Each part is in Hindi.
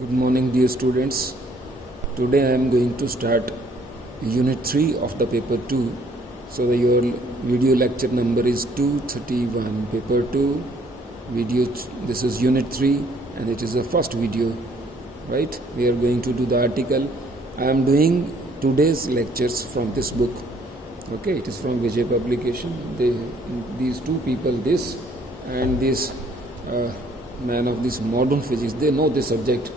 Good morning, dear students. Today I am going to start Unit 3 of the Paper 2. So your video lecture number is 231. Paper 2 video. This is Unit 3 and it is the first video. Right? We are going to do the article. I am doing today's lectures from this book. Okay, it is from Vijay Publication. These two people, this and this man of this modern physics, they know the subject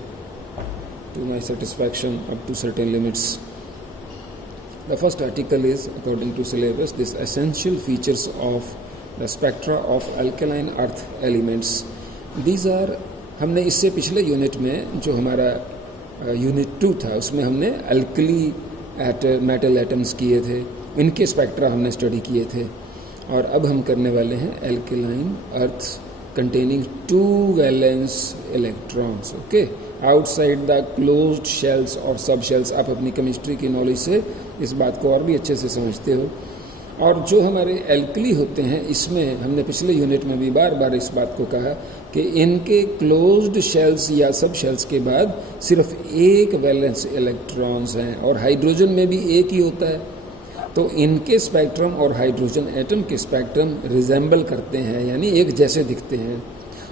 to my satisfaction up to certain limits. The first article is, according to syllabus, this essential features of the spectra of alkaline earth elements. These are, हमने इससे पिछले यूनिट में जो हमारा यूनिट 2 था उसमें हमने अल्कली मेटल एटम्स किए थे, इनके स्पेक्ट्रा हमने स्टडी किए थे, और अब हम करने वाले हैं alkaline earth containing 2 valence electrons, okay, outside the closed shells और सब shells. आप अपनी केमिस्ट्री की नॉलेज से इस बात को और भी अच्छे से समझते हो. और जो हमारे एल्कली होते हैं, इसमें हमने पिछले यूनिट में भी बार बार इस बात को कहा कि इनके क्लोज्ड शेल्स या सब शेल्स के बाद सिर्फ एक वैलेंस इलेक्ट्रॉन्स हैं, और हाइड्रोजन में भी एक ही होता है. तो इनके स्पेक्ट्रम और हाइड्रोजन एटम के स्पेक्ट्रम रिजेंबल करते हैं, यानी एक जैसे दिखते हैं.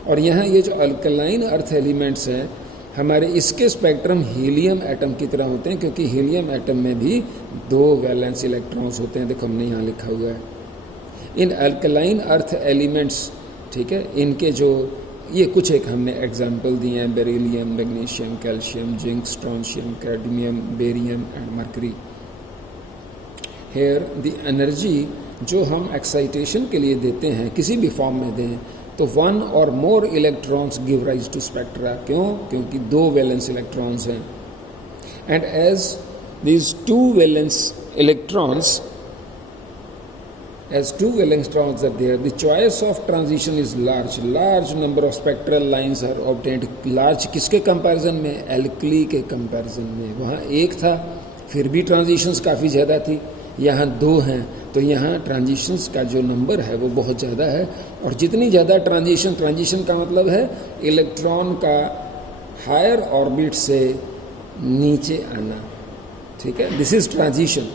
और यहाँ ये जो अल्कलाइन अर्थ एलिमेंट्स हैं हमारे, इसके स्पेक्ट्रम हीलियम एटम की तरह होते हैं, क्योंकि हीलियम एटम में भी 2 वैलेंस इलेक्ट्रॉन्स होते हैं. देखो हमने यहाँ लिखा हुआ है इन अल्कलाइन अर्थ एलिमेंट्स. ठीक है, इनके जो ये कुछ एक हमने एग्जाम्पल दिए हैं: beryllium, magnesium, calcium, zinc, strontium, cadmium, barium and mercury. Here the energy जो हम एक्साइटेशन के लिए देते हैं, किसी भी फॉर्म में दें, तो 1 और more electrons give rise to spectra. क्यों? क्योंकि 2 वैलेंस इलेक्ट्रॉन्स हैं. And as these 2 valence electrons are there, the choice of transition is large number of spectral lines are obtained. large किसके कंपैरिजन में? एल्कली के कंपैरिजन में. वहाँ एक था, फिर भी ट्रांजिशंस काफ़ी ज़्यादा थी. यहाँ 2 हैं, तो यहाँ ट्रांजिशंस का जो नंबर है वो बहुत ज़्यादा है. और जितनी ज़्यादा ट्रांजिशन का मतलब है इलेक्ट्रॉन का हायर ऑर्बिट से नीचे आना. ठीक है, दिस इज़ ट्रांजिशन.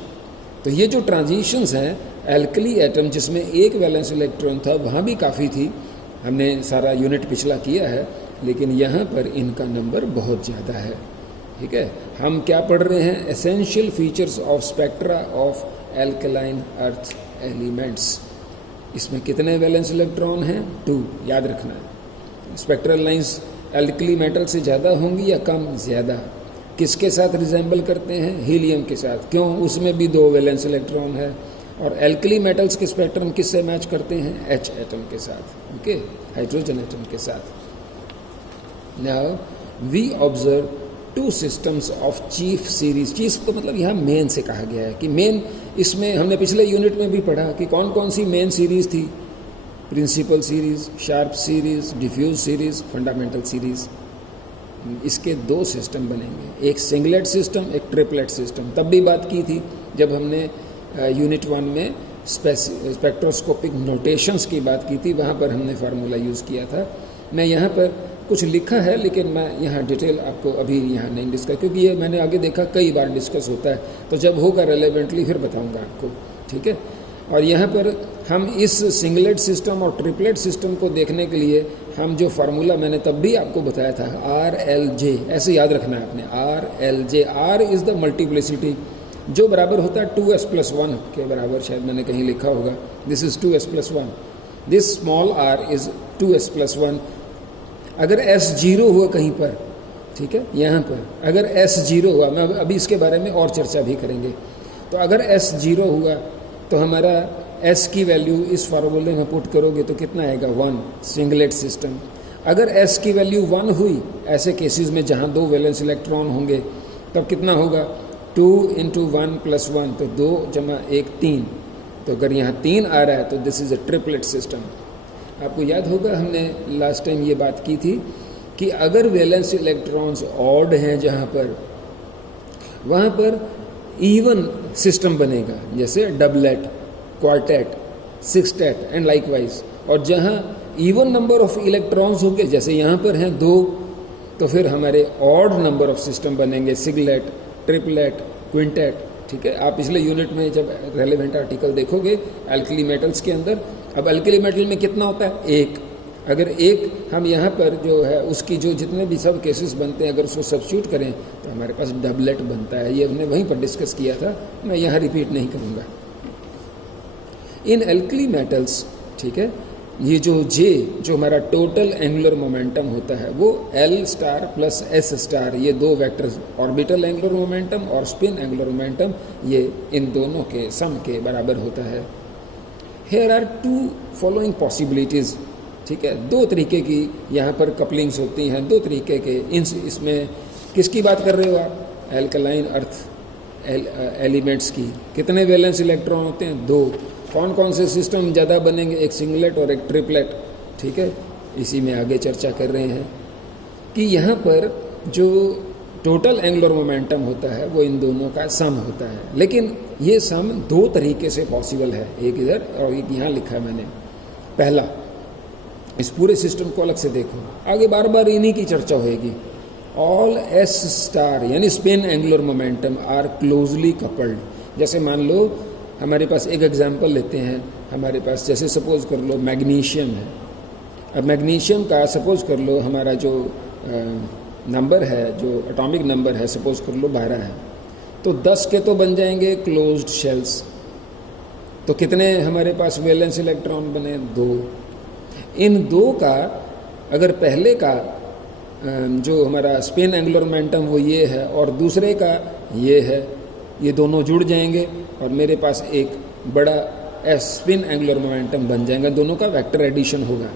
तो ये जो ट्रांजिशंस हैं, एल्कली एटम जिसमें एक वैलेंस इलेक्ट्रॉन था वहाँ भी काफ़ी थी, हमने सारा यूनिट पिछला किया है, लेकिन यहाँ पर इनका नंबर बहुत ज़्यादा है. ठीक है, हम क्या पढ़ रहे हैं? Essential features of spectra of alkaline earth elements. इसमें कितने वैलेंस इलेक्ट्रॉन हैं? 2. याद रखना है. स्पेक्ट्रल लाइंस एल्कली मेटल से ज़्यादा होंगी या कम? ज़्यादा. किसके साथ रिजेंबल करते हैं? हीलियम के साथ. क्यों? उसमें भी 2 वैलेंस इलेक्ट्रॉन है. और एल्कली मेटल्स के स्पेक्ट्रम किससे मैच करते हैं? H एटम के साथ. ओके, हाइड्रोजन एटम के साथ. Now we observe 2 systems of chief series. Chief तो मतलब यहाँ मेन से कहा गया है कि मेन, इसमें हमने पिछले यूनिट में भी पढ़ा कि कौन कौन सी मेन सीरीज थी: principal series, sharp series, diffuse series, fundamental series. इसके 2 सिस्टम बनेंगे, एक सिंगलेट सिस्टम, एक ट्रिपलेट सिस्टम. तब भी बात की थी जब हमने यूनिट 1 में स्पेक्ट्रोस्कोपिक नोटेशंस की बात की थी, वहाँ पर हमने फार्मूला यूज़ किया था. मैं यहाँ पर कुछ लिखा है, लेकिन मैं यहाँ डिटेल आपको अभी यहाँ नहीं डिस्कस, क्योंकि ये मैंने आगे देखा कई बार डिस्कस होता है, तो जब होगा रेलेवेंटली फिर बताऊँगा आपको. ठीक है, और यहाँ पर हम इस सिंगलेट सिस्टम और ट्रिपलेट सिस्टम को देखने के लिए हम जो फार्मूला मैंने तब भी आपको बताया था, RLJ, ऐसे याद रखना है आपने. RLJ, R is the multiplicity, जो बराबर होता है 2s+1 के बराबर. शायद मैंने कहीं लिखा होगा, this is 2s+1. This small r is 2s+1. अगर s 0 हुआ कहीं पर, ठीक है, यहाँ पर अगर s 0 हुआ, मैं अभी इसके बारे में और चर्चा भी करेंगे, तो अगर s 0 हुआ तो हमारा s की वैल्यू इस फार्मूले में पुट करोगे तो कितना आएगा? 1. Singlet system. अगर s की वैल्यू 1 हुई, ऐसे केसेस में जहाँ 2 वैलेंस इलेक्ट्रॉन होंगे, तब कितना होगा? 2 × 1 + 1, तो 2 × 1 3. तो अगर यहाँ 3 आ रहा है तो this is a triplet system. आपको याद होगा हमने लास्ट टाइम ये बात की थी कि अगर वैलेंस इलेक्ट्रॉन्स ऑड हैं जहाँ पर, वहाँ पर इवन सिस्टम बनेगा, जैसे डबलेट, क्वार्टेट, सिक्सटेट एंड लाइकवाइज. और जहाँ इवन नंबर ऑफ इलेक्ट्रॉन्स होंगे, जैसे यहाँ पर हैं 2, तो फिर हमारे ऑड नंबर ऑफ सिस्टम बनेंगे, सिगलेट, ट्रिपलेट, क्विंटेट, ठीक है। आप पिछले यूनिट में जब रेलेवेंट आर्टिकल देखोगे एल्कली मेटल्स के अंदर, अब एल्कली मेटल में कितना होता है? एक। अगर एक हम यहाँ पर जो है उसकी जो जितने भी सब केसेस बनते हैं अगर उसको सब्स्टिट्यूट करें तो हमारे पास डबलेट बनता है। ये हमने वहीं पर डिस्कस किया था, मैं यहाँ रिपीट नहीं करूँगा। इन एल्कली मेटल्स, ठीक है, ये जो जे जो हमारा टोटल एंगुलर मोमेंटम होता है वो L star plus S star, ये दो वेक्टर्स, ऑर्बिटल एंगुलर मोमेंटम और स्पिन एंगुलर मोमेंटम, ये इन दोनों के सम के बराबर होता है। Here are two following possibilities, ठीक है। दो तरीके की यहाँ पर कपलिंग्स होती हैं, दो तरीके के। इसमें किसकी बात कर रहे हो आप? एल्कलाइन अर्थ एलिमेंट्स की। कितने वैलेंस इलेक्ट्रॉन होते हैं? दो। कौन कौन से सिस्टम ज़्यादा बनेंगे? एक सिंगलेट और एक ट्रिपलेट, ठीक है। इसी में आगे चर्चा कर रहे हैं कि यहाँ पर जो टोटल एंगुलर मोमेंटम होता है वो इन दोनों का सम होता है, लेकिन ये सम दो तरीके से पॉसिबल है, एक इधर और एक यहाँ लिखा है मैंने। पहला, इस पूरे सिस्टम को अलग से देखो, आगे बार बार इन्हीं की चर्चा होगी। ऑल एस स्टार यानी spin angular momentum are closely coupled. जैसे मान लो हमारे पास एक एग्जांपल लेते हैं, हमारे पास जैसे सपोज कर लो मैग्नीशियम है। अब मैग्नीशियम का सपोज कर लो हमारा जो नंबर है, जो एटॉमिक नंबर है, सपोज कर लो 12 है, तो 10 के तो बन जाएंगे क्लोज्ड शेल्स। तो कितने हमारे पास वैलेंस इलेक्ट्रॉन बने? 2। इन दो का अगर पहले का जो हमारा स्पिन एंगुलर मोमेंटम वो ये है और दूसरे का ये है, ये दोनों जुड़ जाएंगे और मेरे पास एक बड़ा एस स्पिन एंगुलर मोमेंटम बन जाएगा, दोनों का वेक्टर एडिशन होगा।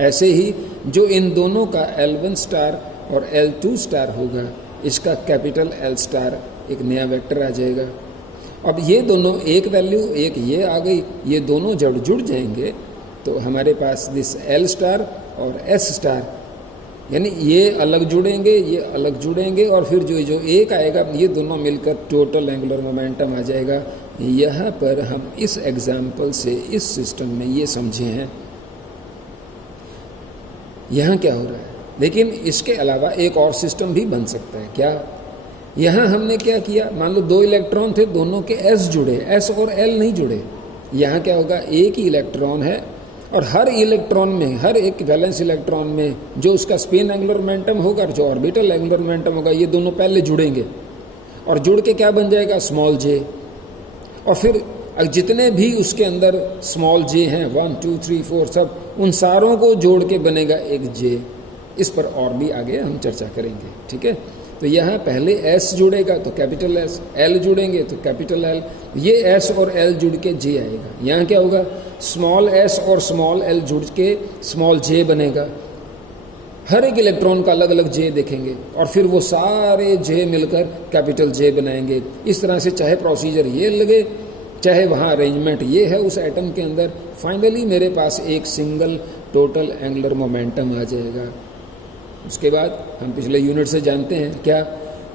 ऐसे ही जो इन दोनों का L1 स्टार और L2 स्टार होगा, इसका कैपिटल L स्टार एक नया वेक्टर आ जाएगा। अब ये दोनों एक वैल्यू, एक ये आ गई, ये दोनों जब जुड़ जाएंगे तो हमारे पास दिस L स्टार और S स्टार, यानी ये अलग जुड़ेंगे, ये अलग जुड़ेंगे और फिर जो एक आएगा ये दोनों मिलकर टोटल एंगुलर मोमेंटम आ जाएगा। यहाँ पर हम इस एग्जाम्पल से इस सिस्टम में ये समझे हैं यहाँ क्या हो रहा है। लेकिन इसके अलावा एक और सिस्टम भी बन सकता है। क्या? यहाँ हमने क्या किया, मान लो 2 इलेक्ट्रॉन थे, दोनों के S जुड़े, S और L नहीं जुड़े। यहाँ क्या होगा, एक ही इलेक्ट्रॉन है और हर इलेक्ट्रॉन में, हर एक वैलेंस इलेक्ट्रॉन में जो उसका स्पिन एंगुलर मोमेंटम होगा और जो ऑर्बिटल एंगुलर मोमेंटम होगा, ये दोनों पहले जुड़ेंगे और जुड़ के क्या बन जाएगा, स्मॉल जे। और फिर जितने भी उसके अंदर स्मॉल जे हैं, 1 2 3 4 सब, उन सारों को जोड़ के बनेगा एक जे। इस पर और भी आगे हम चर्चा करेंगे, ठीक है। तो यहाँ पहले S जुड़ेगा तो कैपिटल S, L जुड़ेंगे तो कैपिटल L, ये S और L जुड़ के J आएगा। यहाँ क्या होगा, स्मॉल s और स्मॉल l जुड़ के स्मॉल j बनेगा। हर एक इलेक्ट्रॉन का अलग अलग j देखेंगे और फिर वो सारे j मिलकर कैपिटल J बनाएंगे। इस तरह से चाहे प्रोसीजर ये लगे, चाहे वहाँ अरेंजमेंट ये है उस एटम के अंदर, फाइनली मेरे पास एक सिंगल टोटल एंगुलर मोमेंटम आ जाएगा। उसके बाद हम पिछले यूनिट से जानते हैं क्या,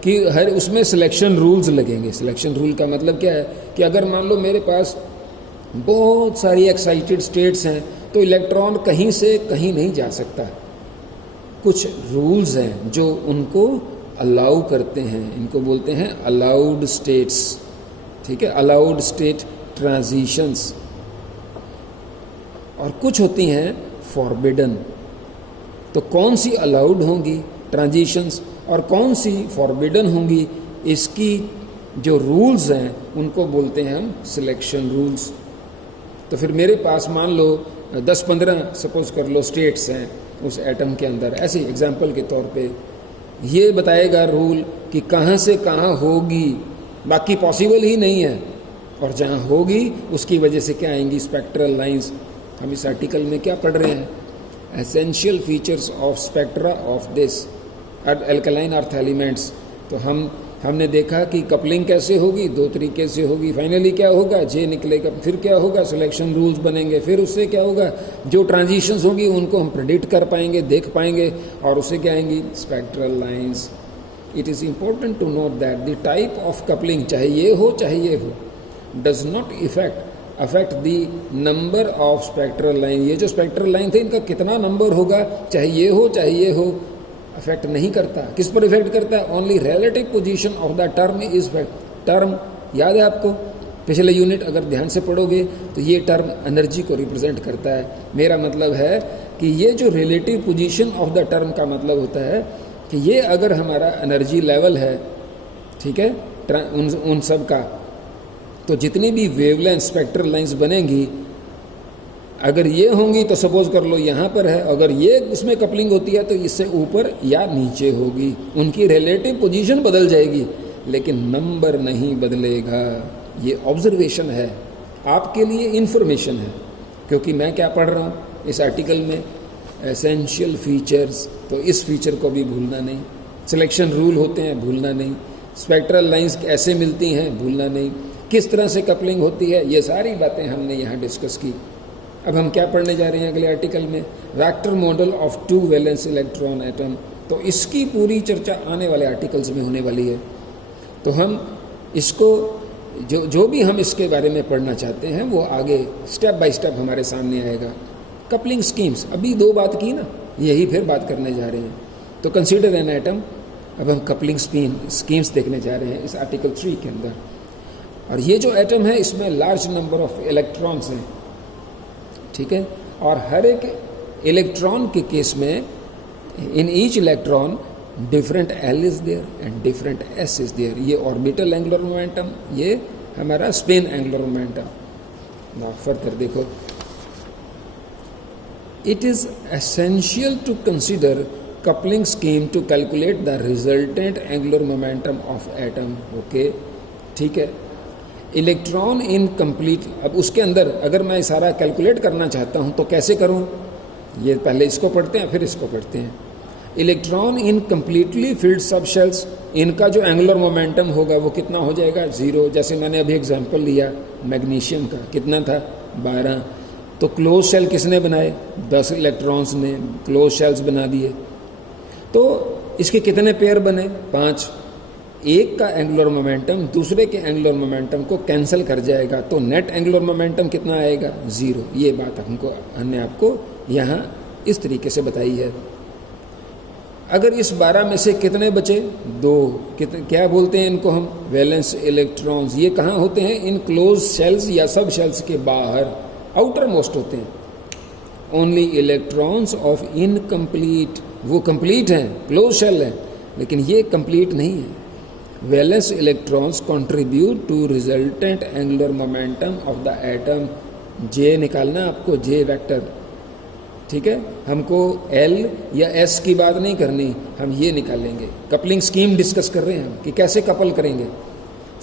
कि हर उसमें सिलेक्शन रूल्स लगेंगे। सिलेक्शन रूल का मतलब क्या है कि अगर मान लो मेरे पास बहुत सारी एक्साइटेड स्टेट्स हैं तो इलेक्ट्रॉन कहीं से कहीं नहीं जा सकता। कुछ रूल्स हैं जो उनको अलाउ करते हैं, इनको बोलते हैं अलाउड स्टेट्स, ठीक है, अलाउड स्टेट ट्रांजिशंस। और कुछ होती हैं फॉरबिडन। तो कौन सी अलाउड होंगी ट्रांजिशंस और कौन सी फॉरबिडन होंगी, इसकी जो रूल्स हैं उनको बोलते हैं हम सिलेक्शन रूल्स। तो फिर मेरे पास मान लो 10-15 सपोज कर लो स्टेट्स हैं उस एटम के अंदर। ऐसे एग्जांपल के तौर पे ये बताएगा रूल कि कहाँ से कहाँ होगी, बाकी पॉसिबल ही नहीं है। और जहाँ होगी उसकी वजह से क्या आएंगी, स्पेक्ट्रल लाइंस। हम इस आर्टिकल में क्या पढ़ रहे हैं, essential features of spectra of this alkaline earth elements. तो हमने देखा कि कपलिंग कैसे होगी, 2 तरीके से होगी। फाइनली क्या होगा, जे निकलेगा। फिर क्या होगा, सिलेक्शन रूल्स बनेंगे। फिर उससे क्या होगा, जो ट्रांजिशंस होंगी उनको हम प्रेडिक्ट कर पाएंगे, देख पाएंगे, और उससे क्या आएंगी, spectral lines. It is important to note that the type of coupling, चाहे ये हो चाहे ये हो, does not affect the number of spectral line. ये जो स्पेक्ट्रल लाइन थे इनका कितना नंबर होगा, चाहे ये हो चाहे ये हो, अफेक्ट नहीं करता। किस पर इफेक्ट करता है? Only relative position of the term is term याद है आपको? पिछले यूनिट अगर ध्यान से पढ़ोगे तो ये टर्म एनर्जी को रिप्रेजेंट करता है। मेरा मतलब है कि ये जो relative position of the term का मतलब होता है कि ये अगर हमारा एनर्जी लेवल है, ठीक है, उन सब का, तो जितनी भी वेवलेंथ स्पेक्ट्रल लाइंस बनेंगी अगर ये होंगी तो सपोज कर लो यहाँ पर है, अगर ये इसमें कपलिंग होती है तो इससे ऊपर या नीचे होगी, उनकी रिलेटिव पोजीशन बदल जाएगी लेकिन नंबर नहीं बदलेगा। ये ऑब्जर्वेशन है, आपके लिए इंफॉर्मेशन है, क्योंकि मैं क्या पढ़ रहा हूँ इस आर्टिकल में? एसेंशियल फीचर्स, तो इस फीचर को भी भूलना नहीं। सिलेक्शन रूल होते हैं, भूलना नहीं। स्पेक्ट्रल लाइंस कैसे मिलती हैं, भूलना नहीं। किस तरह से कपलिंग होती है, ये सारी बातें हमने यहाँ डिस्कस की। अब हम क्या पढ़ने जा रहे हैं अगले आर्टिकल में? Vector model of two valence electron atom. तो इसकी पूरी चर्चा आने वाले आर्टिकल्स में होने वाली है। तो हम इसको जो भी हम इसके बारे में पढ़ना चाहते हैं वो आगे स्टेप बाय स्टेप हमारे सामने आएगा। कपलिंग स्कीम्स, अभी 2 बात की ना, यही फिर बात करने जा रहे हैं। तो कंसीडर एन एटम, अब हम कपलिंग स्कीम्स देखने जा रहे हैं इस आर्टिकल 3 के अंदर। और ये जो एटम है इसमें लार्ज नंबर ऑफ इलेक्ट्रॉन्स हैं, ठीक है, और हर एक इलेक्ट्रॉन के केस में in each electron different l is there and different s is there. ये ऑर्बिटल एंगुलर मोमेंटम, ये हमारा spin angular momentum. Now further देखो, it is essential to consider coupling scheme to calculate the resultant angular momentum of atom. Okay, ठीक है। इलेक्ट्रॉन इन कंप्लीट, अब उसके अंदर अगर मैं सारा कैलकुलेट करना चाहता हूं तो कैसे करूं? ये पहले इसको पढ़ते हैं फिर इसको पढ़ते हैं। इलेक्ट्रॉन इन कंप्लीटली फिल्ड सब शेल्स, इनका जो एंगुलर मोमेंटम होगा वो कितना हो जाएगा? 0। जैसे मैंने अभी एग्जांपल लिया मैग्नीशियम का, कितना था? 12। तो क्लोज शेल किसने बनाए? 10 इलेक्ट्रॉन्स ने क्लोज शेल्स बना दिए। तो इसके कितने पेयर बने? 5। एक का एंगुलर मोमेंटम दूसरे के एंगुलर मोमेंटम को कैंसिल कर जाएगा, तो नेट एंगुलर मोमेंटम कितना आएगा? 0। ये बात हमने आपको यहाँ इस तरीके से बताई है। अगर इस 12 में से कितने बचे? 2। क्या बोलते हैं इनको हम? Valence electrons. ये कहाँ होते हैं? इन क्लोज शेल्स या सब शेल्स के बाहर, आउटर मोस्ट होते हैं। ओनली इलेक्ट्रॉन्स ऑफ इनकम्प्लीट, वो कंप्लीट हैं, क्लोज शेल है, लेकिन ये कंप्लीट नहीं है। Valence electrons contribute to resultant angular momentum of the atom. J निकालना आपको, जे वेक्टर, ठीक है। हमको एल या एस की बात नहीं करनी, हम ये निकालेंगे। कपलिंग स्कीम डिस्कस कर रहे हैं हम कि कैसे कपल करेंगे।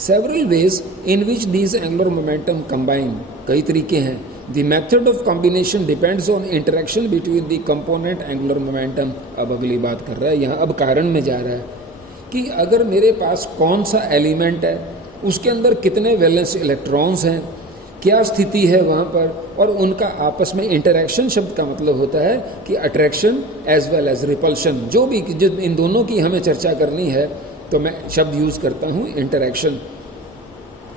Several ways in which these angular momentum combine, कई तरीके हैं। The method of combination depends on interaction between the component angular momentum. अब अगली बात कर रहा है यहाँ, अब कारण में जा रहा है कि अगर मेरे पास कौन सा एलिमेंट है, उसके अंदर कितने वैलेंस इलेक्ट्रॉन्स हैं, क्या स्थिति है वहाँ पर, और उनका आपस में इंटरेक्शन। शब्द का मतलब होता है कि attraction as well as repulsion. जो इन दोनों की हमें चर्चा करनी है तो मैं शब्द यूज़ करता हूँ इंटरेक्शन।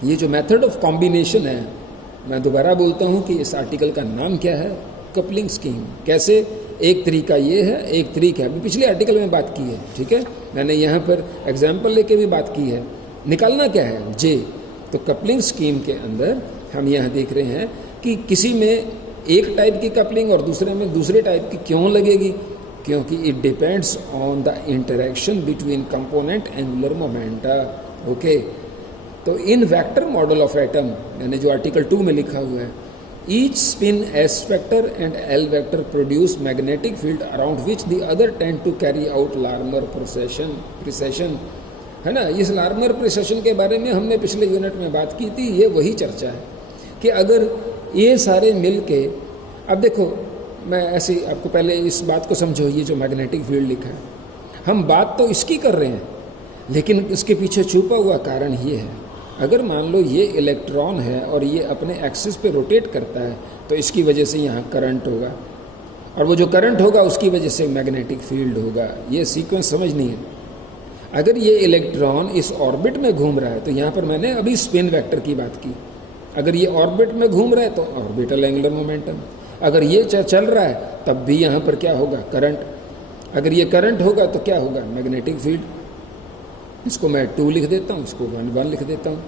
ये जो मेथड ऑफ कॉम्बिनेशन है, मैं दोबारा बोलता हूँ कि इस आर्टिकल का नाम क्या है? Coupling scheme. कैसे? एक तरीका ये है, एक तरीका है, पिछले आर्टिकल में बात की है, ठीक है। मैंने यहाँ पर एग्जाम्पल लेके भी बात की है। निकालना क्या है? जे। तो कपलिंग स्कीम के अंदर हम यहाँ देख रहे हैं कि किसी में एक टाइप की कपलिंग और दूसरे में दूसरे टाइप की क्यों लगेगी? क्योंकि it depends on the interaction between component angular momenta. Okay, तो in vector model of atom, मैंने जो आर्टिकल 2 में लिखा हुआ है, each spin s vector and l vector produce magnetic field around which the other tend to carry out Larmor precession, है ना। इस लार्मर प्रिसेशन के बारे में हमने पिछले यूनिट में बात की थी। ये वही चर्चा है कि अगर ये सारे मिल के, अब देखो मैं ऐसे आपको पहले इस बात को समझो, ये जो मैग्नेटिक फील्ड लिखा है, हम बात तो इसकी कर रहे हैं, लेकिन इसके पीछे छुपा हुआ कारण ये है। अगर मान लो ये इलेक्ट्रॉन है और ये अपने एक्सिस पे रोटेट करता है, तो इसकी वजह से यहाँ करंट होगा, और वो जो करंट होगा उसकी वजह से मैग्नेटिक फील्ड होगा। ये सीक्वेंस समझनी है। अगर ये इलेक्ट्रॉन इस ऑर्बिट में घूम रहा है, तो यहाँ पर मैंने अभी स्पिन वेक्टर की बात की, अगर ये ऑर्बिट में घूम रहा है तो ऑर्बिटल एंगुलर मोमेंटम, अगर ये चल रहा है तब भी यहाँ पर क्या होगा? करंट। अगर ये करंट होगा तो क्या होगा, मैग्नेटिक फील्ड। इसको मैं 2 लिख देता हूँ, इसको 1 लिख देता हूँ,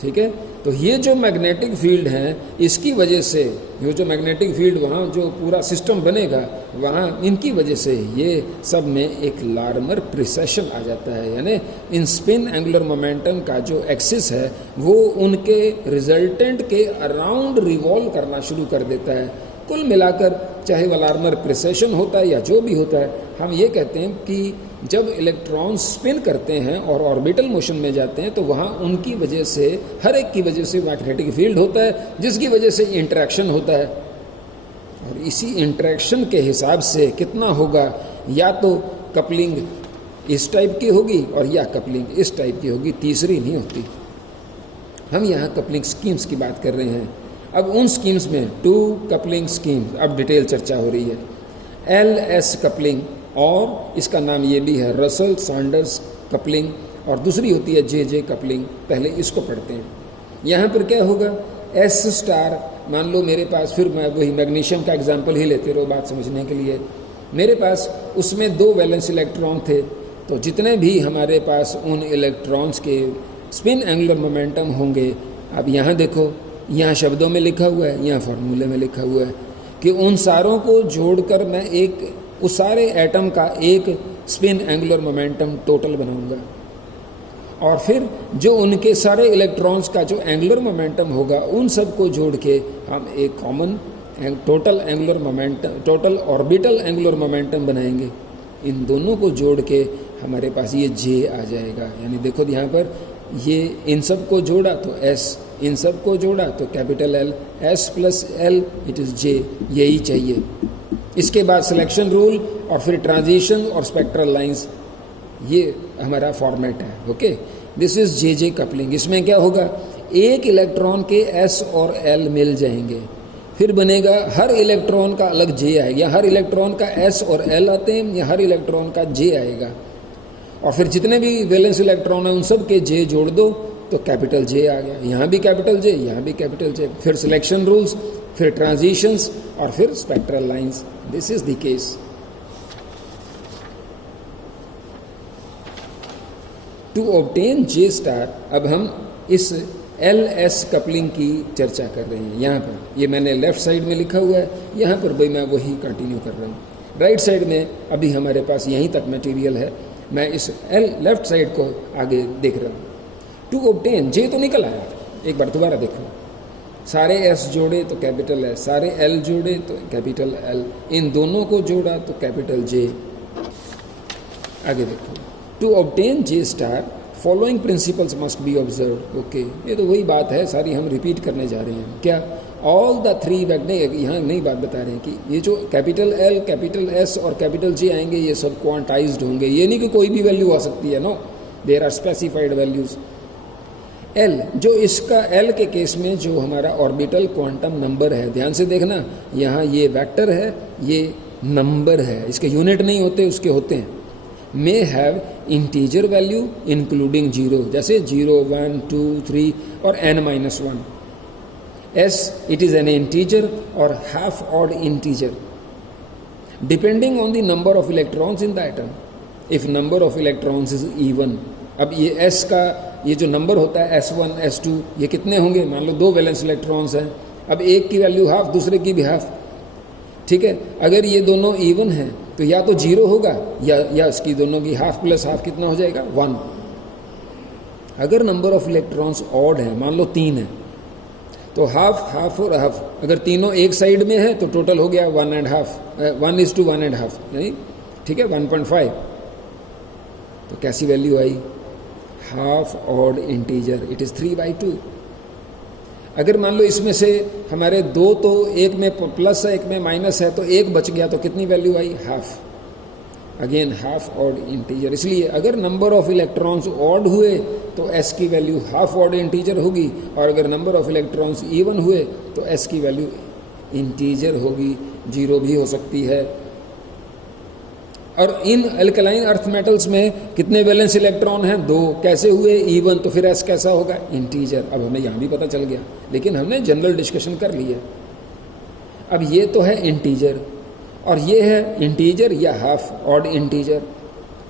ठीक है। तो ये जो मैग्नेटिक फील्ड है, इसकी वजह से ये जो मैग्नेटिक फील्ड वहाँ जो पूरा सिस्टम बनेगा वहाँ, इनकी वजह से ये सब में एक लार्मर प्रिसेशन आ जाता है, यानी इन स्पिन एंगुलर मोमेंटम का जो एक्सिस है वो उनके रिजल्टेंट के अराउंड रिवॉल्व करना शुरू कर देता है। कुल मिलाकर चाहे वो लार्मर प्रिसेशन होता है या जो भी होता है, हम ये कहते हैं कि जब इलेक्ट्रॉन स्पिन करते हैं और ऑर्बिटल मोशन में जाते हैं तो वहाँ उनकी वजह से, हर एक की वजह से मैग्नेटिक फील्ड होता है, जिसकी वजह से इंटरेक्शन होता है। और इसी इंटरेक्शन के हिसाब से कितना होगा, या तो कपलिंग इस टाइप की होगी और या कपलिंग इस टाइप की होगी, तीसरी नहीं होती। हम यहाँ कपलिंग स्कीम्स की बात कर रहे हैं। अब उन स्कीम्स में 2 कपलिंग स्कीम्स, अब डिटेल चर्चा हो रही है। LS कपलिंग, और इसका नाम ये भी है रसल सैंडर्स कपलिंग, और दूसरी होती है JJ कपलिंग। पहले इसको पढ़ते हैं। यहाँ पर क्या होगा, S स्टार, मान लो मेरे पास, फिर मैं वही मैग्नीशियम का एग्जाम्पल ही लेते रहो बात समझने के लिए। मेरे पास उसमें 2 वैलेंस इलेक्ट्रॉन थे, तो जितने भी हमारे पास उन इलेक्ट्रॉन्स के स्पिन एंगुलर मोमेंटम होंगे, अब यहाँ देखो, यहाँ शब्दों में लिखा हुआ है, यहाँ फार्मूले में लिखा हुआ है कि उन सारों को जोड़कर मैं एक, उस सारे एटम का एक स्पिन एंगुलर मोमेंटम टोटल बनाऊंगा, और फिर जो उनके सारे इलेक्ट्रॉन्स का जो एंगुलर मोमेंटम होगा उन सब को जोड़ के हम एक common total angular momentum, total orbital angular momentum बनाएंगे। इन दोनों को जोड़ के हमारे पास ये J आ जाएगा। यानी देखो यहाँ पर, ये इन सब को जोड़ा तो S, इन सब को जोड़ा तो capital L, S plus L it is J, यही चाहिए। इसके बाद सिलेक्शन रूल और फिर ट्रांजिशन और स्पेक्ट्रल लाइंस, ये हमारा फॉर्मेट है। Okay, this is JJ coupling. इसमें क्या होगा, एक इलेक्ट्रॉन के S और L मिल जाएंगे, फिर बनेगा हर इलेक्ट्रॉन का अलग J आएगा, या हर इलेक्ट्रॉन का S और L आते हैं, या हर इलेक्ट्रॉन का J आएगा, और फिर जितने भी वैलेंस इलेक्ट्रॉन हैं उन सब के J जोड़ दो तो कैपिटल J आ गया। यहाँ भी कैपिटल J, यहाँ भी कैपिटल J, फिर सिलेक्शन रूल्स, फिर ट्रांजिशंस और फिर spectral lines. This is the case. To obtain J star, अब हम इस LS कपलिंग की चर्चा कर रहे हैं। यहाँ पर ये मैंने लेफ्ट साइड में लिखा हुआ है, यहाँ पर भाई मैं वही कंटिन्यू कर रहा हूँ। राइट साइड में अभी हमारे पास यहीं तक मटेरियल है, मैं इस लेफ्ट साइड को आगे देख रहा हूँ। टू ऑब्टेन J तो निकल आया, एक बार दोबारा देखो, सारे S जोड़े तो कैपिटल S, सारे L जोड़े तो कैपिटल L, इन दोनों को जोड़ा तो कैपिटल J। आगे देखो, to obtain J star following principles must be observe. Okay, ये तो वही बात है, सारी हम रिपीट करने जा रहे हैं। क्या, ऑल द 3 वैक्टर, यहाँ नई बात बता रहे हैं कि ये जो कैपिटल L, कैपिटल S और कैपिटल J आएंगे, ये सब क्वांटाइज्ड होंगे। ये नहीं कि कोई भी वैल्यू आ सकती है, no, there are specified values. L, जो इसका L के केस में जो हमारा ऑर्बिटल क्वांटम नंबर है, ध्यान से देखना, यहाँ ये वेक्टर है, ये नंबर है, इसके यूनिट नहीं होते, उसके होते हैं। May have integer value including 0, जैसे 0, 1, 2, 3 और n-1। S, it is an integer or half odd integer depending on the number of electrons in the atom if number of electrons is even। अब ये S का ये जो नंबर होता है S1, S2, ये कितने होंगे, मान लो 2 वैलेंस इलेक्ट्रॉन्स हैं, अब एक की वैल्यू हाफ, दूसरे की भी हाफ, ठीक है। अगर ये दोनों इवन हैं तो या तो 0 होगा या इसकी दोनों की हाफ प्लस हाफ कितना हो जाएगा, 1। अगर नंबर ऑफ इलेक्ट्रॉन्स ऑड है, मान लो 3 है, तो हाफ और हाफ, अगर तीनों एक साइड में है तो टोटल हो गया 1:1, यानी ठीक है 1.5। तो कैसी वैल्यू आई, half odd integer, it is 3/2। अगर मान लो इसमें से हमारे 2 तो एक में प्लस है, एक में माइनस है, तो एक बच गया, तो कितनी वैल्यू आई, half. Again half odd integer, इसलिए अगर नंबर ऑफ इलेक्ट्रॉन्स ऑड हुए तो S की वैल्यू हाफ ऑड इंटीजर होगी, और अगर नंबर ऑफ इलेक्ट्रॉन्स इवन हुए तो S की वैल्यू इंटीजर होगी, 0 भी हो सकती है। और इन अल्कलाइन अर्थ मेटल्स में कितने वैलेंस इलेक्ट्रॉन हैं, 2, कैसे हुए, इवन, तो फिर S कैसा होगा, इंटीजर। अब हमें यहाँ भी पता चल गया, लेकिन हमने जनरल डिस्कशन कर लिया। अब ये तो है इंटीजर, और ये है इंटीजर या हाफ ऑड इंटीजर।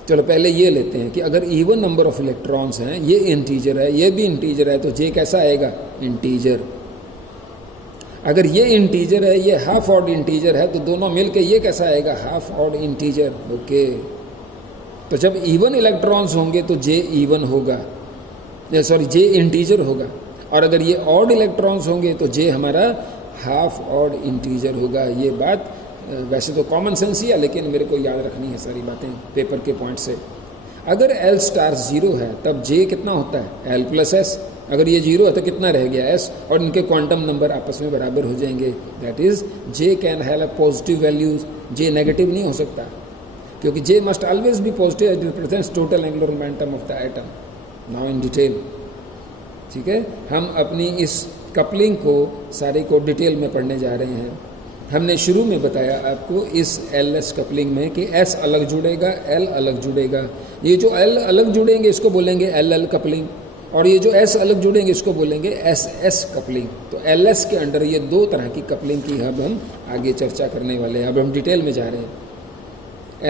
चलो पहले ये लेते हैं कि अगर इवन नंबर ऑफ इलेक्ट्रॉन्स हैं, ये इंटीजर है, ये भी इंटीजर है, तो जे कैसा आएगा? इंटीजर। अगर ये इंटीजर है, ये हाफ ऑड इंटीजर है, तो दोनों मिलके ये कैसा आएगा? Half odd integer. ओके, तो जब इवन इलेक्ट्रॉन्स होंगे तो जे इवन होगा, सॉरी जे इंटीजर होगा, और अगर ये ऑड इलेक्ट्रॉन्स होंगे तो जे हमारा हाफ ऑड इंटीजर होगा। ये बात वैसे तो कॉमन सेंस ही है, लेकिन मेरे को याद रखनी है सारी बातें पेपर के पॉइंट से। अगर L स्टार 0 है तब J कितना होता है? L plus S। अगर ये 0 है तो कितना रह गया? S, और इनके क्वांटम नंबर आपस में बराबर हो जाएंगे। That is J can have a positive values, J negative नहीं हो सकता, क्योंकि J must always be positive, it represents total angular momentum of the atom. Now in detail, ठीक है, हम अपनी इस कपलिंग को सारी को डिटेल में पढ़ने जा रहे हैं। हमने शुरू में बताया आपको इस LS कपलिंग में कि S अलग जुड़ेगा, L अलग जुड़ेगा। ये जो L अलग जुड़ेंगे इसको बोलेंगे LL कपलिंग, और ये जो S अलग जुड़ेंगे इसको बोलेंगे SS कपलिंग। तो LS के अंडर ये दो तरह की कपलिंग की अब हम आगे चर्चा करने वाले हैं। अब हम डिटेल में जा रहे हैं।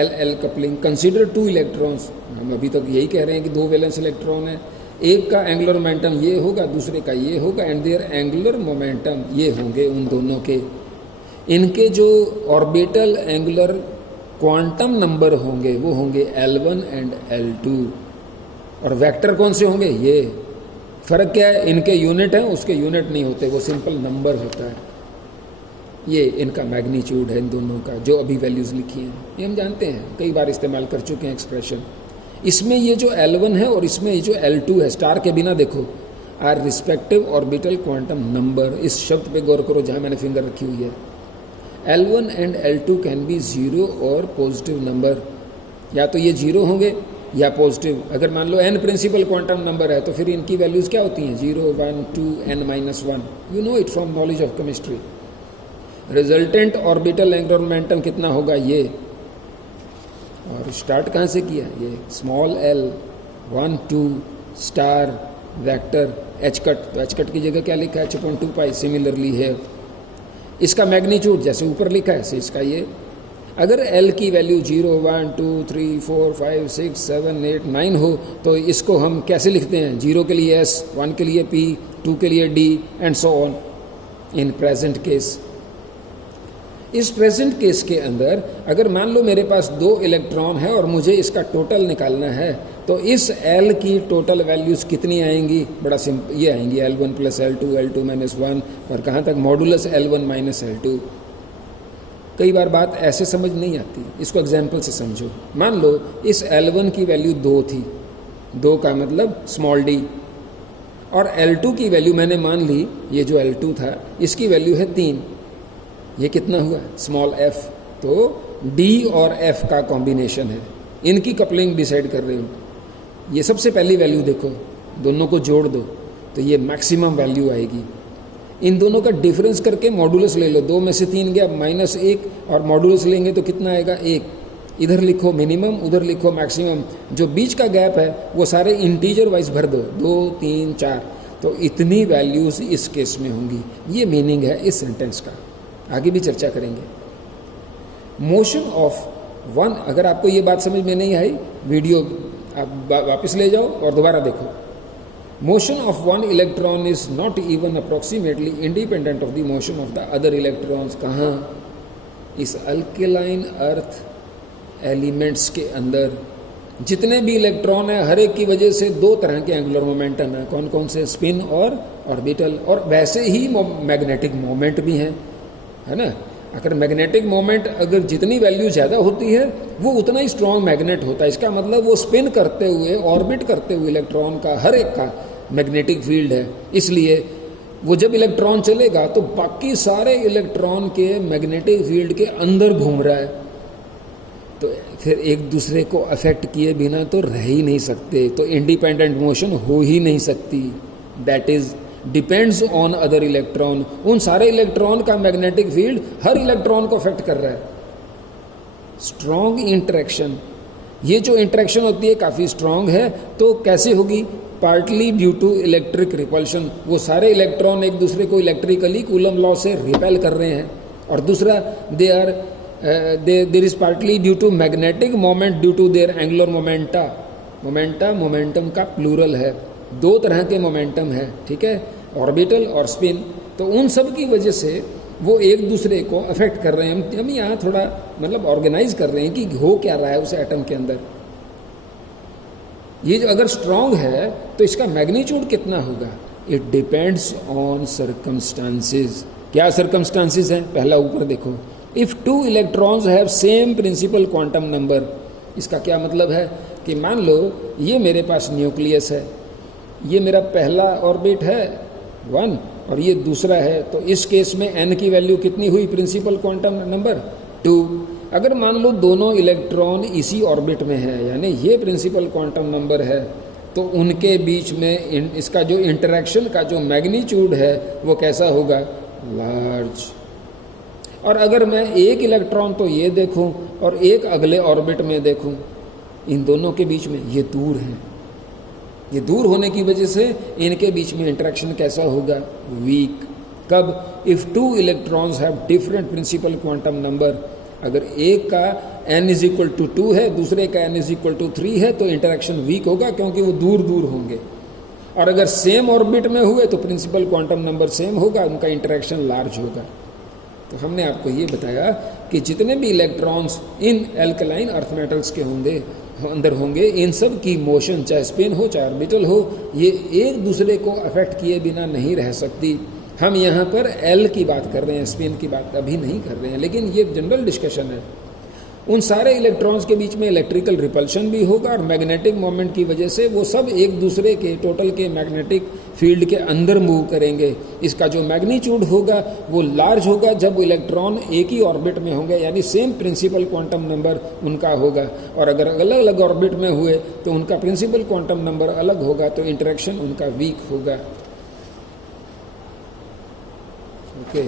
LL coupling, consider two electrons. हम अभी तक यही कह रहे हैं कि दो वैलेंस इलेक्ट्रॉन है, एक का एंगुलर मोमेंटम ये होगा, दूसरे का ये होगा, एंड देयर एंगुलर मोमेंटम ये होंगे उन दोनों के। इनके जो ऑर्बिटल एंगुलर क्वांटम नंबर होंगे वो होंगे L1 एंड L2। और वेक्टर कौन से होंगे? ये फर्क क्या है? इनके यूनिट हैं, उसके यूनिट नहीं होते, वो सिंपल नंबर होता है। ये इनका मैग्नीट्यूड है इन दोनों का, जो अभी वैल्यूज लिखी हैं, ये हम जानते हैं, कई बार इस्तेमाल कर चुके हैं एक्सप्रेशन। इसमें ये जो L1 है और इसमें ये जो L2 है, स्टार के बिना देखो, our respective orbital quantum number. इस शब्द पे गौर करो जहाँ मैंने फिंगर रखी हुई है। L1 and L2 can be 0 और पॉजिटिव नंबर, या तो ये 0 होंगे या पॉजिटिव। अगर मान लो n प्रिंसिपल क्वांटम नंबर है तो फिर इनकी वैल्यूज क्या होती हैं? 0, 1, 2, n-1। You know it from knowledge of chemistry. Resultant orbital angular momentum कितना होगा? ये, और स्टार्ट कहाँ से किया? ये small l, 1, 2 star vector h cut, तो h कट की जगह क्या लिखा है? h/2 पाई। सिमिलरली है इसका मैग्नीट्यूड जैसे ऊपर लिखा है ऐसे इसका ये। अगर L की वैल्यू 0, 1, 2, 3, 4, 5, 6, 7, 8, 9 हो तो इसको हम कैसे लिखते हैं? 0 के लिए S, 1 के लिए P, 2 के लिए D and so on in present case. इस प्रेजेंट केस के अंदर अगर मान लो मेरे पास 2 इलेक्ट्रॉन है और मुझे इसका टोटल निकालना है, तो इस L की टोटल वैल्यूज कितनी आएंगी? बड़ा सिंपल, ये आएंगी L1 plus L2, L2 minus 1, और कहाँ तक? Modulus L1 minus L2। कई बार बात ऐसे समझ नहीं आती, इसको एग्जाम्पल से समझो। मान लो इस L1 की वैल्यू 2 थी, 2 का मतलब स्मॉल d, और L2 की वैल्यू मैंने मान ली, ये जो L2 था इसकी वैल्यू है 3। ये कितना हुआ? Small f। तो d और f का कॉम्बिनेशन है, इनकी कपलिंग डिसाइड कर रहे हो। ये सबसे पहली वैल्यू देखो, दोनों को जोड़ दो तो ये मैक्सिमम वैल्यू आएगी। इन दोनों का डिफरेंस करके मॉडुलस ले लो, 2 में से 3 गया -1, और मॉडुलस लेंगे तो कितना आएगा? 1। इधर लिखो मिनिमम, उधर लिखो मैक्सिमम। जो बीच का गैप है वो सारे इंटीजर वाइज भर दो, 2, 3, 4। तो इतनी वैल्यूज इस केस में होंगी। ये मीनिंग है इस सेंटेंस का, आगे भी चर्चा करेंगे। मोशन ऑफ वन, अगर आपको ये बात समझ में नहीं आई, वीडियो आप वापस ले जाओ और दोबारा देखो। Motion of one electron is not even approximately independent of the motion of the other electrons. कहाँ? इस अल्केलाइन अर्थ एलिमेंट्स के अंदर जितने भी इलेक्ट्रॉन है, हर एक की वजह से 2 तरह के एंगुलर मोमेंटम है। कौन कौन से? स्पिन और ऑर्बिटल। और वैसे ही मैग्नेटिक मोमेंट भी हैं, है ना। अगर मैग्नेटिक मोमेंट अगर जितनी वैल्यू ज़्यादा होती है वो उतना ही स्ट्रॉन्ग मैग्नेट होता है। इसका मतलब वो स्पिन करते हुए, ऑर्बिट करते हुए इलेक्ट्रॉन का हर एक का मैग्नेटिक फील्ड है। इसलिए वो जब इलेक्ट्रॉन चलेगा तो बाकी सारे इलेक्ट्रॉन के मैग्नेटिक फील्ड के अंदर घूम रहा है, तो फिर एक दूसरे को अफेक्ट किए बिना तो रह ही नहीं सकते, तो इंडिपेंडेंट मोशन हो ही नहीं सकती। That is depends on other electron. उन सारे इलेक्ट्रॉन का मैग्नेटिक फील्ड हर इलेक्ट्रॉन को अफेक्ट कर रहा है। स्ट्रॉन्ग इंटरेक्शन, ये जो इंटरेक्शन होती है काफ़ी स्ट्रॉन्ग है, तो कैसे होगी? Partly due to electric repulsion. वो सारे इलेक्ट्रॉन एक दूसरे को इलेक्ट्रिकली कूलम लॉ से रिपेल कर रहे हैं। और दूसरा, they are there is partly due to magnetic moment due to their angular momenta. Momentum का प्लूरल है, दो तरह के मोमेंटम है, ठीक है, ऑर्बिटल और स्पिन। तो उन सब की वजह से वो एक दूसरे को अफेक्ट कर रहे हैं। हम यहाँ थोड़ा मतलब ऑर्गेनाइज कर रहे हैं कि हो क्या रहा है उस एटम के अंदर। ये जो अगर स्ट्रांग है तो इसका मैग्नीट्यूड कितना होगा? It depends on circumstances. क्या सर्कमस्टांसेस हैं? पहला ऊपर देखो, if two electrons have same principal quantum number. इसका क्या मतलब है कि मान लो ये मेरे पास न्यूक्लियस है, ये मेरा पहला ऑर्बिट है 1 और ये दूसरा है, तो इस केस में n की वैल्यू कितनी हुई प्रिंसिपल क्वांटम नंबर? 2। अगर मान लो दोनों इलेक्ट्रॉन इसी ऑर्बिट में है, यानी ये प्रिंसिपल क्वांटम नंबर है, तो उनके बीच में इसका जो इंटरेक्शन का जो मैग्नीट्यूड है वो कैसा होगा? लार्ज। और अगर मैं एक इलेक्ट्रॉन तो ये देखूं और एक अगले ऑर्बिट में देखूं, इन दोनों के बीच में ये दूर है, ये दूर होने की वजह से इनके बीच में इंटरेक्शन कैसा होगा? वीक। कब? If two electrons have different principal quantum number. अगर एक का n = 2 है, दूसरे का n = 3 है, तो इंटरेक्शन वीक होगा क्योंकि वो दूर दूर होंगे। और अगर सेम ऑर्बिट में हुए तो प्रिंसिपल क्वांटम नंबर सेम होगा, उनका इंटरेक्शन लार्ज होगा। तो हमने आपको ये बताया कि जितने भी electrons in alkaline earth metals के अंदर होंगे, इन सब की मोशन चाहे स्पिन हो चाहे ऑर्बिटल हो, ये एक दूसरे को अफेक्ट किए बिना नहीं रह सकती। हम यहाँ पर एल की बात कर रहे हैं, स्पिन की बात अभी नहीं कर रहे हैं, लेकिन ये जनरल डिस्कशन है। उन सारे इलेक्ट्रॉन्स के बीच में इलेक्ट्रिकल रिपल्शन भी होगा और मैग्नेटिक मोमेंट की वजह से वो सब एक दूसरे के टोटल के मैग्नेटिक फील्ड के अंदर मूव करेंगे। इसका जो मैग्नीट्यूड होगा वो लार्ज होगा जब इलेक्ट्रॉन एक ही ऑर्बिट में होंगे, यानी सेम प्रिंसिपल क्वांटम नंबर उनका होगा। और अगर अलग अलग ऑर्बिट में हुए तो उनका प्रिंसिपल क्वांटम नंबर अलग होगा, तो इंटरेक्शन उनका वीक होगा। Okay,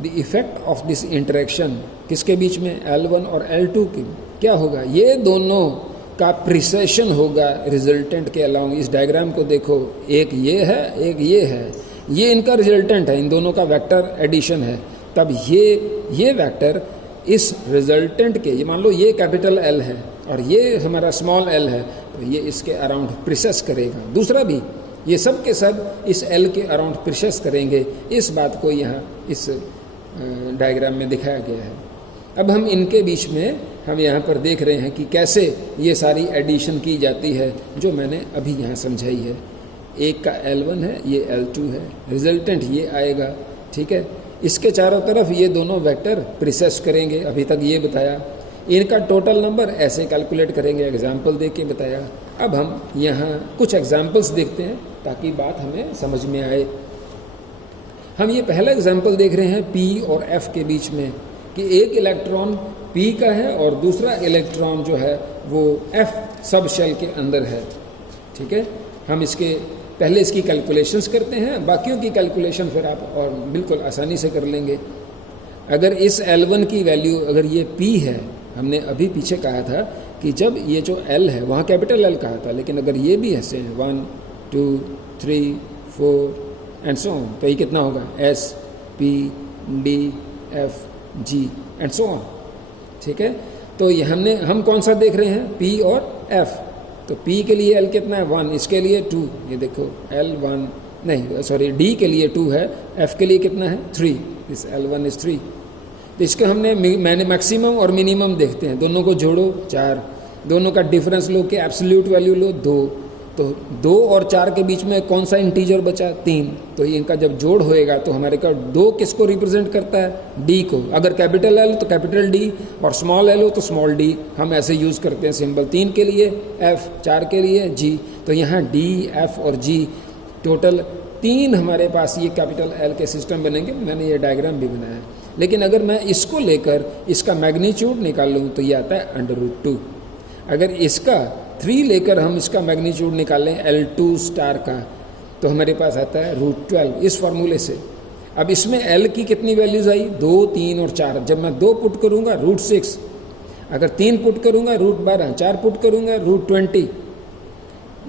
the effect of this interaction किसके बीच में? L1 और L2 की क्या होगा? ये दोनों का प्रिसेशन होगा रिजल्टेंट के अलाउंग। इस डायग्राम को देखो, एक ये है, एक ये है, ये इनका रिजल्टेंट है, इन दोनों का वेक्टर एडिशन है। तब ये वेक्टर इस रिजल्टेंट के, ये मान लो ये कैपिटल L है और ये हमारा स्मॉल l है, तो ये इसके अराउंड प्रिसेस करेगा। दूसरा भी, ये सब के सब इस L के अराउंड प्रिसेस करेंगे। इस बात को यहाँ इस डायग्राम में दिखाया गया है। अब हम इनके बीच में हम यहाँ पर देख रहे हैं कि कैसे ये सारी एडिशन की जाती है, जो मैंने अभी यहाँ समझाई है। एक का L1 है, ये L2 है, रिजल्टेंट ये आएगा, ठीक है। इसके चारों तरफ ये दोनों वेक्टर प्रिसेस करेंगे, अभी तक ये बताया। इनका टोटल नंबर ऐसे कैलकुलेट करेंगे, एग्जाम्पल दे के बताया। अब हम यहाँ कुछ एग्जाम्पल्स देखते हैं ताकि बात हमें समझ में आए। हम ये पहला एग्जाम्पल देख रहे हैं P और F के बीच में, कि एक इलेक्ट्रॉन P का है और दूसरा इलेक्ट्रॉन जो है वो F सब शेल के अंदर है, ठीक है। हम इसके पहले इसकी कैलकुलेशंस करते हैं, बाकियों की कैलकुलेशन फिर आप और बिल्कुल आसानी से कर लेंगे। अगर इस L1 की वैल्यू, अगर ये P है, हमने अभी पीछे कहा था कि जब ये जो L है वहाँ कैपिटल L कहा था, लेकिन अगर ये भी ऐसे 1 2 3 4 एंड सो ऑन, तो ये कितना होगा? S P D F G and so on, ठीक है। तो ये हम कौन सा देख रहे हैं? P और F। तो P के लिए L कितना है? 1, इसके लिए 2, ये देखो L1 नहीं सॉरी D के लिए 2 है, F के लिए कितना है? 3, इस L1 इज 3। तो इसके मैंने मैक्सिमम और मिनिमम देखते हैं, दोनों को जोड़ो 4, दोनों का डिफरेंस लो कि एब्सोल्यूट वैल्यू लो 2, तो 2 और 4 के बीच में कौन सा इंटीजर बचा? 3। तो इनका जब जोड़ होएगा तो हमारे का 2 किसको रिप्रेजेंट करता है? D को। अगर कैपिटल L तो कैपिटल D और स्मॉल L हो तो स्मॉल d। हम ऐसे यूज़ करते हैं सिंबल। 3 के लिए F, 4 के लिए G। तो यहाँ D, F और G टोटल 3 हमारे पास ये कैपिटल L के सिस्टम बनेंगे। मैंने ये डायग्राम भी बनाया है। लेकिन अगर मैं इसको लेकर इसका मैग्नीट्यूड निकाल लूँ तो ये आता है √2। अगर इसका 3 लेकर हम इसका मैग्नीट्यूड निकालें L2 स्टार का, तो हमारे पास आता है √12 इस फॉर्मूले से। अब इसमें L की कितनी वैल्यूज़ आई? 2, 3 और 4। जब मैं 2 पुट करूँगा √6, अगर 3 पुट करूँगा √12, 4 पुट करूँगा √20।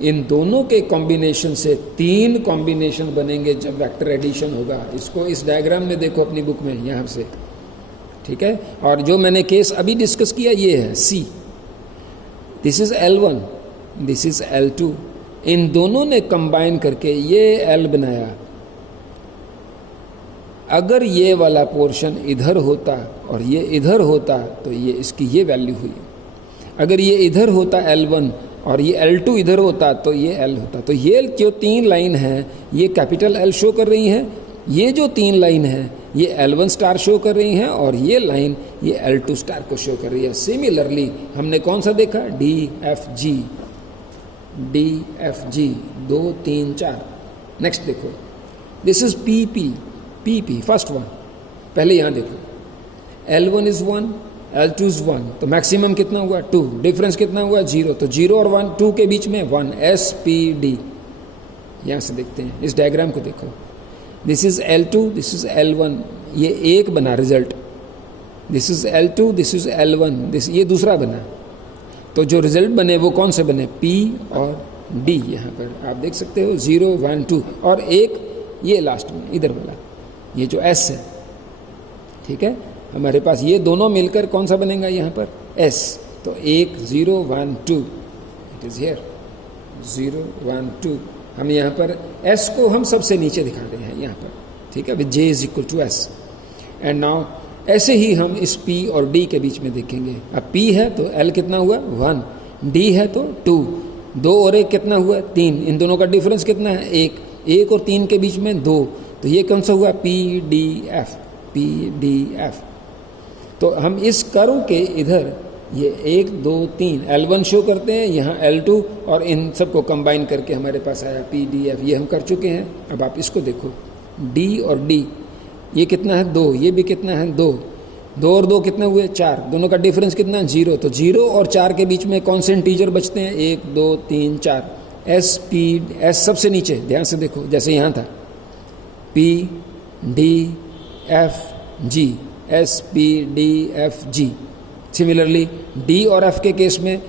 इन दोनों के कॉम्बिनेशन से 3 कॉम्बिनेशन बनेंगे जब वेक्टर एडिशन होगा। इसको इस डायग्राम में देखो अपनी बुक में, यहाँ से ठीक है। और जो मैंने केस अभी डिस्कस किया ये है see, this is L1, this is L2, इन दोनों ने कंबाइन करके ये L बनाया। अगर ये वाला पोर्शन इधर होता और ये इधर होता तो ये इसकी ये वैल्यू हुई। अगर ये इधर होता L1 और ये L2 इधर होता तो ये L होता। तो ये जो तीन लाइन है ये कैपिटल L शो कर रही हैं, ये जो तीन लाइन है ये L1 स्टार शो कर रही हैं और ये लाइन ये L2 स्टार को शो कर रही है। सिमिलरली हमने कौन सा देखा, DFG, DFG 2 3 4। नेक्स्ट देखो, this is PP first one. पहले यहाँ देखो, L1 इज 1, L2 इज 1, तो मैक्सिमम कितना हुआ 2, डिफरेंस कितना हुआ 0, तो 0 और 1 2 के बीच में 1, SPD। यहाँ से देखते हैं, इस डायग्राम को देखो, this is L2, this is L1, ये एक बना result, this is L2, this is L1, this ये दूसरा बना। तो जो रिजल्ट बने वो कौन से बने, P और D। यहाँ पर आप देख सकते हो 0 1 2 और एक ये लास्ट में इधर वाला, ये जो S है, ठीक है। हमारे पास ये दोनों मिलकर कौन सा बनेगा यहाँ पर, S। तो 1 0 1 2, इट इज हियर 0 1 2। हम यहाँ पर S को हम सबसे नीचे दिखा रहे हैं यहाँ पर, ठीक है, with J is equal to S। And now ऐसे ही हम इस P और D के बीच में देखेंगे। अब P है तो L कितना हुआ 1, D है तो 2, 2 और 1 कितना हुआ 3, इन दोनों का डिफरेंस कितना है 1, 1 और 3 के बीच में 2, तो ये कौन सा हुआ PDF, PDF। तो हम इस कर्व के इधर ये 1 2 3 L1 शो करते हैं, यहाँ L2, और इन सबको कंबाइन करके हमारे पास आया PDF। ये हम कर चुके हैं। अब आप इसको देखो, D और D ये कितना है 2, ये भी कितना है 2, 2 और 2 कितने हुए 4, दोनों का डिफरेंस कितना है 0, तो 0 और 4 के बीच में कौन से इंटीजर बचते हैं 1 2 3 4, S सबसे नीचे, ध्यान से देखो जैसे यहाँ था P D F G, SPD similarly D और F के केस में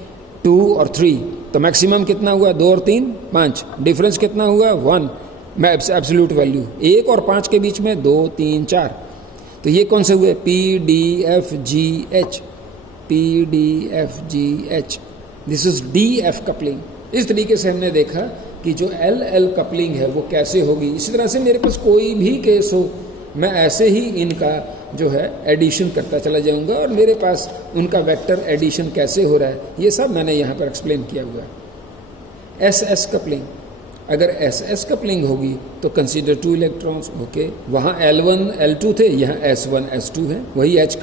2 और 3, तो मैक्सिमम कितना हुआ 2 और 3 5, डिफरेंस कितना हुआ 1, एब्सोल्यूट वैल्यू 1 और 5 के बीच में 2 3 4, तो ये कौन से हुए PDFGH, PDFGH। This is DF coupling. इस तरीके से हमने देखा कि जो LL कपलिंग है वो कैसे होगी। इसी तरह से मेरे पास कोई भी केस हो, मैं ऐसे ही इनका जो है एडिशन करता चला जाऊंगा और मेरे पास उनका वेक्टर एडिशन कैसे हो रहा है ये सब मैंने यहाँ पर एक्सप्लेन किया हुआ है। SS कपलिंग, अगर SS कपलिंग होगी तो कंसीडर 2 इलेक्ट्रॉन्स, ओके। वहाँ L1 L2 थे, यहाँ S1 S2 है, वही H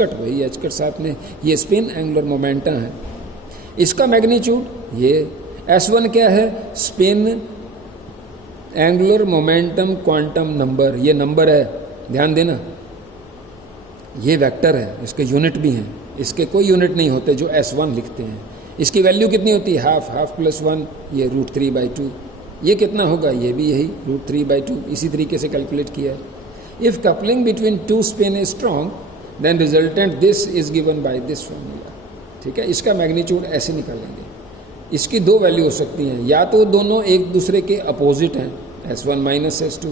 कट साथ में, ये स्पिन एंगुलर मोमेंटम है। इसका मैग्नीट्यूड ये S1 क्या है, spin angular momentum quantum number, ये नंबर है, ध्यान देना, ये वेक्टर है, इसके यूनिट भी हैं, इसके कोई यूनिट नहीं होते जो S1 लिखते हैं। इसकी वैल्यू कितनी होती है हाफ प्लस 1, ये √3/2, ये कितना होगा, ये भी यही √3/2, इसी तरीके से कैलकुलेट किया है। If coupling between 2 spin is strong then resultant this is given by this formula, ठीक है। इसका मैग्नीट्यूड ऐसे निकालेंगे। इसकी 2 वैल्यू हो सकती हैं, या तो दोनों एक दूसरे के अपोजिट हैं S1 - S2,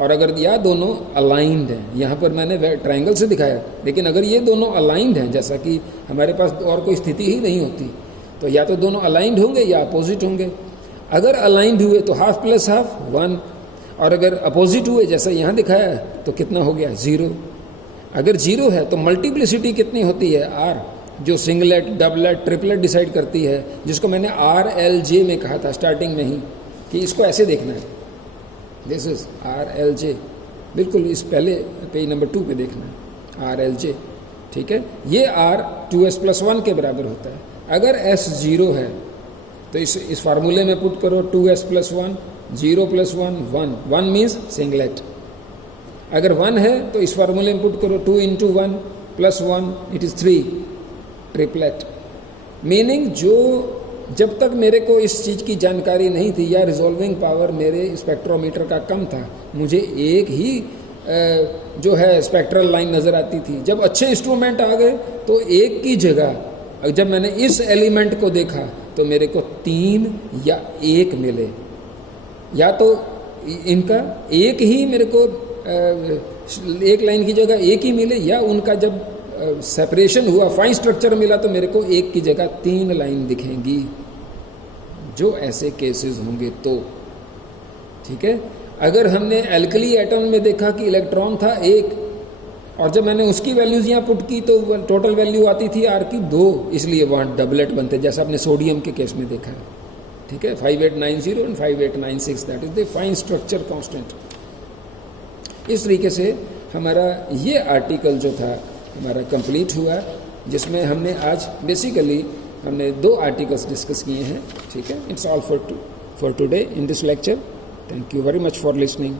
और अगर या दोनों अलाइंड हैं, यहाँ पर मैंने ट्रायंगल से दिखाया, लेकिन अगर ये दोनों अलाइंड हैं, जैसा कि हमारे पास और कोई स्थिति ही नहीं होती, तो या तो दोनों अलाइंड होंगे या अपोजिट होंगे। अगर अलाइंड हुए तो हाफ प्लस हाफ 1, और अगर अपोजिट हुए जैसा यहाँ दिखाया है तो कितना हो गया 0। अगर 0 है तो मल्टीप्लिसिटी कितनी होती है R, जो सिंगलेट डबलेट ट्रिपलेट डिसाइड करती है, जिसको मैंने RLJ में कहा था स्टार्टिंग में ही कि इसको ऐसे देखना है, दिस इज RLJ, बिल्कुल इस पहले पेज नंबर 2 पे देखना है RLJ, ठीक है। ये R 2s+1 के बराबर होता है। अगर S 0 है तो इस फार्मूले में पुट करो 2s+1, 0 + 1 1, 1 मीन्स सिंगलेट। अगर 1 है तो इस फार्मूले में पुट करो 2 × 1 + 1, इट इज़ 3, ट्रिपलेट। मीनिंग जो जब तक मेरे को इस चीज़ की जानकारी नहीं थी या रिजॉल्विंग पावर मेरे स्पेक्ट्रोमीटर का कम था, मुझे एक ही जो है स्पेक्ट्रल लाइन नज़र आती थी। जब अच्छे इंस्ट्रूमेंट आ गए तो एक की जगह जब मैंने इस एलिमेंट को देखा तो मेरे को 3 या 1 मिले, या तो इनका एक ही मेरे को एक लाइन की जगह एक ही मिले, या उनका जब सेपरेशन हुआ, फाइन स्ट्रक्चर मिला, तो मेरे को एक की जगह 3 लाइन दिखेंगी, जो ऐसे केसेस होंगे तो, ठीक है। अगर हमने एल्कली एटम में देखा कि इलेक्ट्रॉन था 1, और जब मैंने उसकी वैल्यूज यहाँ पुट की तो टोटल वैल्यू आती थी R की 2, इसलिए वहाँ डबलेट बनते, जैसा आपने सोडियम के केस में देखा है, ठीक है। 5890 and 5896, that is the fine structure constant. इस तरीके से हमारा ये आर्टिकल जो था हमारा कंप्लीट हुआ, जिसमें हमने आज बेसिकली हमने 2 आर्टिकल्स डिस्कस किए हैं, ठीक है। It's all for today in this lecture. Thank you very much for listening.